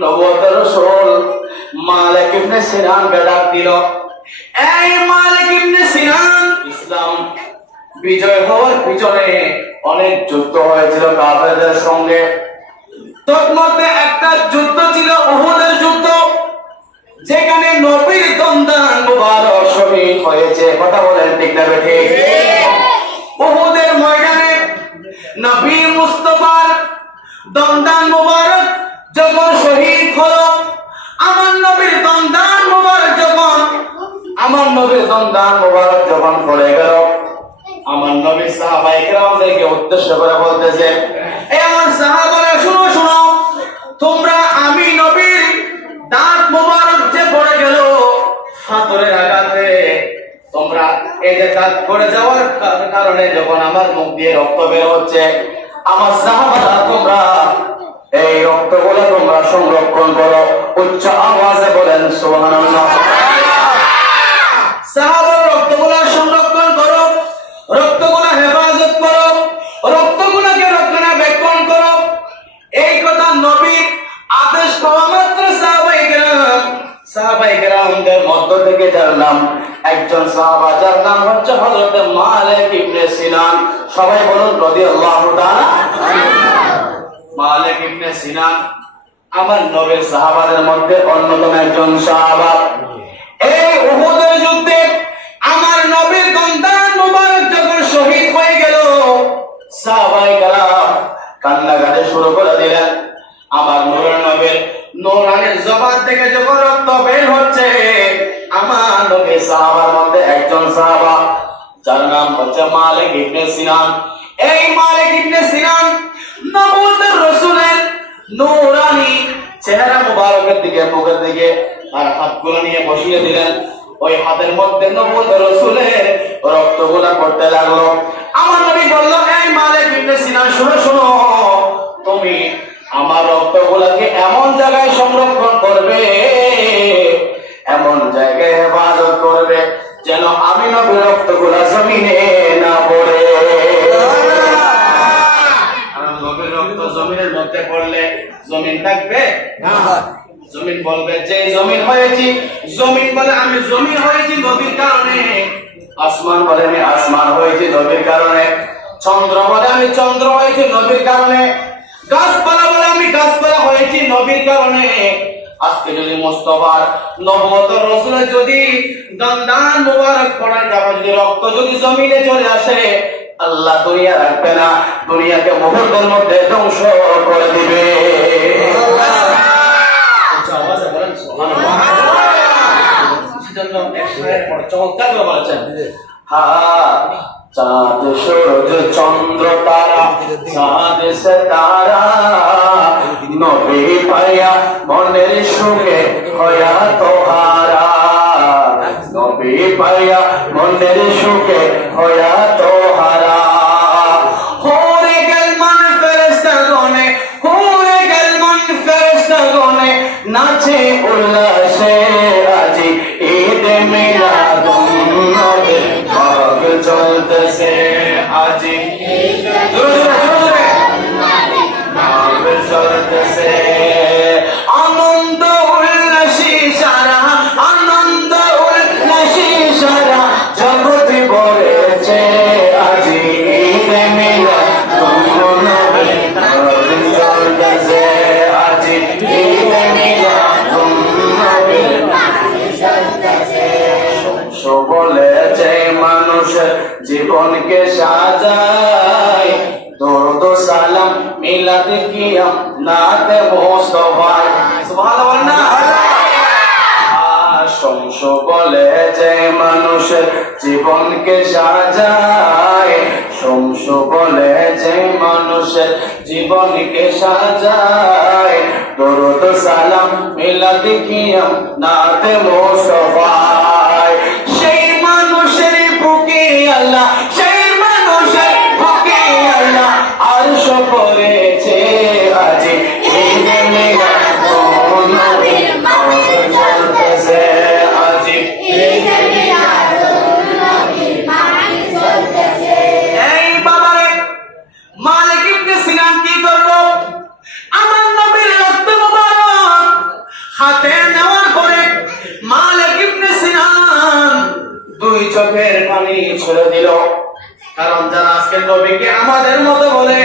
নবুয়তের রাসূল মালিক ইবনে সিনানকে ডাক দিল। এই মালিক ইবনে সিনান, ইসলাম বিজয় হওয়ার পিছনে অনেক যুদ্ধ হয়েছিল কাফেরদের সঙ্গে। তোর মধ্যে একটা যুদ্ধ ছিল উহুদের যুদ্ধ, যেখানে নবীর দন্দান মুবারক শহীদ হয়েছে। কথা বলেন ঠিক না ঠিক? উহুদের ময়দানে নবী মুস্তাফার দন্দান মুবারক যখন শহীদ হলো, আমার নবীর দন্দান মুবারক যখন পড়ে গেল, আমার নবী সাহাবায়ে কেরামদেরকে উদ্দেশ্য করে বলতেছে, এই আমার সাহাবারা শুনো শুনো, তোমরা আমি নবীর দাঁত মুবারক যে পড়ে গেল হাতুড়ের আঘাতে, তোমরা এই যে দাঁত পড়ে যাওয়ার কারণে যখন আমার মুখ দিয়ে রক্ত বের হচ্ছে, আমার সাহাবারা তোমরা এই রক্তগুলো তোমরা সংরক্ষণ করো। উচ্চ আওয়াজে বলেন সুবহানাল্লাহ। সাহাবার রক্তগুলো সংরক্ষণ করো, রক্তগুলো হেফাজত করো, রক্তগুলোকে রক্ষণাবেক্ষণ করো। এই কথা নবীর আদেশ পাওয়া মাত্র সাহাবায়ে কেরামদের মধ্য থেকে যার নাম, একজন সাহাবা যার নাম হচ্ছে হযরত মালিক ইবনে সিনান। সবাই বলুন রাদিয়াল্লাহু তাআলা। মালিক ইবনে সিনান আমার নবীর সাহাবাদের মধ্যে অন্যতম একজন সাহাবা। এই উহুদের যুদ্ধে আমার নবীর দন্দান মুবারক যখন শহীদ হয়ে গেল, সাহাবায়ে কেরাম কান্নাকাটি শুরু করে দিলেন। আমার নবীর নূরানির জবান থেকে যখন রক্ত বের হচ্ছে, আমার নবীর সাহাবার মধ্যে একজন সাহাবা যার নাম হচ্ছে মালিক ইবনে সিনান। এই মালিক ইবনে সিনান নবুয়তের রাসূলের নূরানি চেহারা মুবারকের দিকে, মুখের দিকে আর হাতগুলো নিয়ে বসিয়ে দিলেন। ওই হাতের মধ্যে নবুয়তের রাসূলের রক্তগুলো পড়তে লাগলো। আমার নবী বলল, এই মালিক ইবনে সিনান শুনো শুনো, তুমি আমার রক্তগুলোকে এমন জায়গায় সংরক্ষণ করবে, এমন জায়গায় হেফাজত করবে যেন আমি নবীর রক্তগুলো জমিনে না পড়ে। নবীর রক্ত জমিনের মধ্যে পড়লে জমিন থাকবে না। জমিন বলবে যে জমিন হয়েছি, জমিন বলে আমি জমিন হয়েছি নবীর কারণে, আসমান বলে আমি আসমান হয়েছি নবীর কারণে, চন্দ্র বলে আমি চন্দ্র হয়েছি নবীর কারণে, গাছপালা বলে আমি গাছপালা হয়েছি নবীর কারণে। আজকে যদি মুস্তাফার নবুয়তের রাসূলের যদি দন্দান মুবারক পড়ার কারণে যদি রক্ত যদি জমিনে চলে আসে, আল্লাহ দুনিয়া রাখবে না, দুনিয়াকে মুহূর্তের মধ্যে ধ্বংস করে দিবে। আওয়াজে বলেন সুবহানাল্লাহ। সেজন্য এক শায়ের পড়ে চমৎকার করে বলেছেন, চাঁদ সূরজ চন্দ্র তারা, চাঁদ সিতারা, নবী পায়া মনের সুখে হয়া তোহারা, নবী পায়া মনের সুখে হয়া তোহারা। হরে গেল মন ফেরেশতাগণে, হরে গেল মন ফেরেশতাগণে, নাচে উল্লাসে আজি ঈদ মিলাদুন নবী পাক চলতেছে আজি চলতেছে। আনন্দ উল্লাসী সারা, আনন্দ উল্লাসী সারা জগৎ ভরেছে আজি ঈদ মিলাদুন নবী পাক চলতেছে আজি ঈদ মিলাদুন নবী পাক চলতেছে। বলে যে মানুষ জীবনকে সাজায়, দরুদ সালাম মিলাদ কিয়াম নাতে মুস্তাফা। সুবহানাল্লাহ না। শমস বলে যে মানুষ জীবনকে সাজায়, শমস বলে যে মানুষ জীবনকে সাজায়, দরুদ সালাম মিলাদ কিয়াম নাতে মুস্তাফা। সেই মানুষের বুকে আল্লাহ, সেই মানুষের বুকে আল্লাহ আরশ করেছে আজি ঈদ মিলাদুন নবী পাক চলতেছে আজি ঈদ মিলাদুন নবী পাক চলতেছে। এই বাবারে মালিক ইবনে সিনান কি করলো? আমার নবীর রক্ত মুবারক চোখের পানি ছেড়ে দিল। কারণ যারা আজকে নবীকে আমাদের মতো বলে,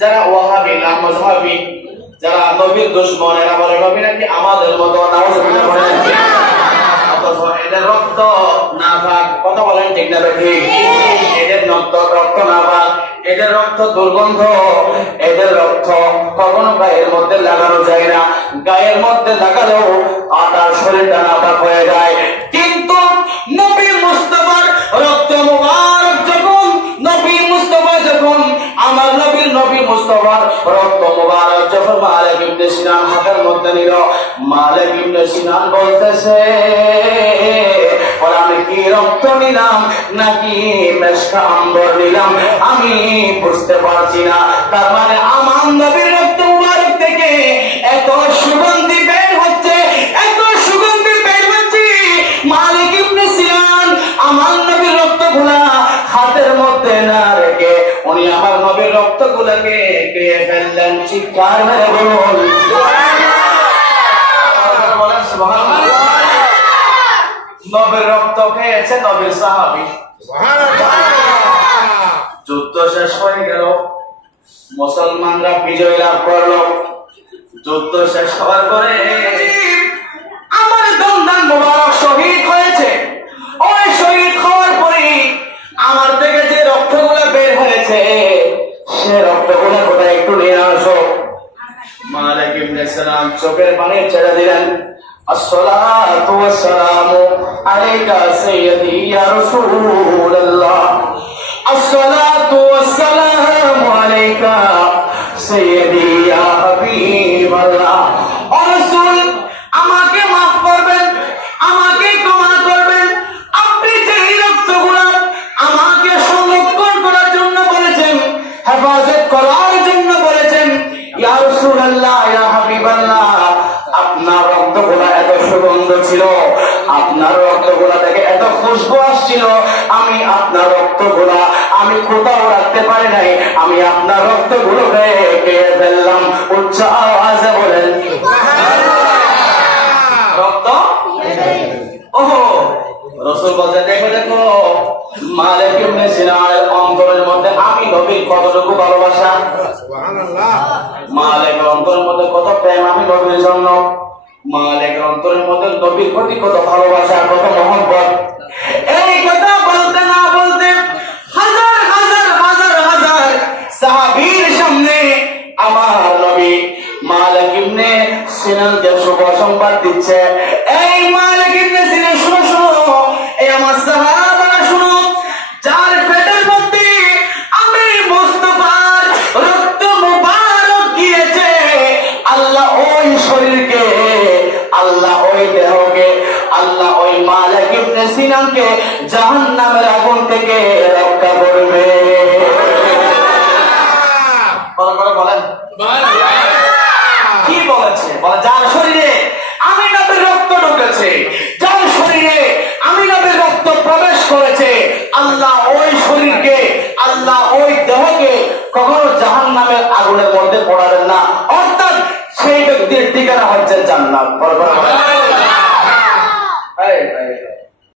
যারা ওয়াহাবি লামজহাবি, যারা নবীর দুশমন, এরা বলে নবী নাকি আমাদের মতো, নাউজুবিল্লাহ বলেন। অথচ এদের রক্ত নাপাক, কথা বলেন ঠিক না ঠিক? এদের রক্ত নাপাক, এদের রক্ত দুর্গন্ধ, এদের রক্ত কখনো গায়ের মধ্যে লাগানো যায় না। গায়ের মধ্যে লাগালেও তার শরীরটা নাপাক হয়ে যায়। কিন্তু নবী মুস্তাফার রক্ত মুবারক যখন, নবী মুস্তাফা যখন, আমার নবী মুস্তাফার রক্ত মুবারক যখন মালিক ইবনে সিনান হাতের মধ্যে নিল, মালিক ইবনে সিনান বলতেছে, আমি কি রক্ত নিলাম নাকি মেশকা আম্বর নিলাম আমি বুঝতে পারছি না। তার মানে আমার নবীর রক্ত মুবারক থেকে এত সুগন্ধি বের হচ্ছে, এত সুগন্ধি বের হচ্ছে। মালিক ইবনে সিনান আমার নবীর রক্তগুলা হাতের মধ্যে না রেখে উনি আমার নবীর রক্তগুলাকে খেয়ে ফেললেন। চিৎকার মেরে বলুন সুবহানাল্লাহ। নবীর রক্ত খেয়েছে নবীর সাহাবী। যুদ্ধ শেষ হয়ে গেল, মুসলমানরা বিজয় লাভ করলো। যুদ্ধ শেষ হওয়ার পরে আমার দন্দান মুবারক শহীদ হয়েছে। ওই শহীদ হওয়ার পরে আমার থেকে যে রক্তগুলো বের হয়েছে, সে রক্তগুলো কোথায় একটু নিয়ে আসো। মালিক ইবনে সিনান চোখের পানি ছেড়ে দিলেন। আসসালাতু ওয়াসসালামু আলাইকা সাইয়্যিদি ইয়া রাসূলুল্লাহ, আসসালাতু ওয়াসসালামু আলাইকা সাইয়্যিদি ইয়া হাবিবাল্লাহ। ও রাসূল, আমাকে মাফ করবেন, আমাকে ক্ষমা করবেন। আপনি যে এই রক্তগুলো আমাকে সংরক্ষণ করার জন্য বলেছেন, হেফাজত করার জন্য বলেছেন, ইয়া রাসূলুল্লাহ, ইয়া হাবিবাল্লাহ, আপনার রক্তগুলো এত সুগন্ধ ছিল, আপনার রক্তগুলা থেকে এত খুশবু আসছিল, আমি আপনার রক্তগুলা আমি কোথাও রাখতে পারি নাই, আমি আপনার রক্তগুলোকে খেয়ে ফেললাম। উচ্চ আওয়াজে বলেন রক্ত। ওহো, রাসূল বলতে, দেখো দেখো মালিক ইবনে সিনানের অন্তরের মধ্যে আমি নবীর কতটুকু ভালোবাসা, সুবহানাল্লাহ। মালিকের অন্তরের মধ্যে কত প্রেম আমি নবীর জন্য, মালিকের অন্তরের মধ্যে নবীর প্রতি কত ভালোবাসা, কত মহব্বত। এই কথা বলতে না বলতে হাজার হাজার হাজার হাজার সাহাবীর সামনে আমার নবী মালিক ইবনে সিনানকে শুভ সংবাদ দিচ্ছে। এই মালিক ইবনে সিনান, শুনো শুনো, এই আমার সাহাবারা শুনো, যার পেটের মধ্যে আমি মুস্তাফার রক্ত মুবারক গিয়েছে, আল্লাহ ওই শরীরকে, আল্লাহ ওই দেহকে, আল্লাহ ওই মালিক ইবনে সিনানকে জাহান্নামের আগুন থেকে রক্ষা করবে। বলেন কি বলেছে? বলে যার শরীরে আমি নবীর রক্ত ঢুকেছে, যার শরীরে আমি নবীর রক্ত প্রবেশ করেছে, আল্লাহ ওই শরীরকে, আল্লাহ ওই দেহকে কখনো জাহান্নামের আগুনের মধ্যে পড়াবেন না। অর্থাৎ সেই ব্যক্তির ঠিকানা হচ্ছে জান্নাত।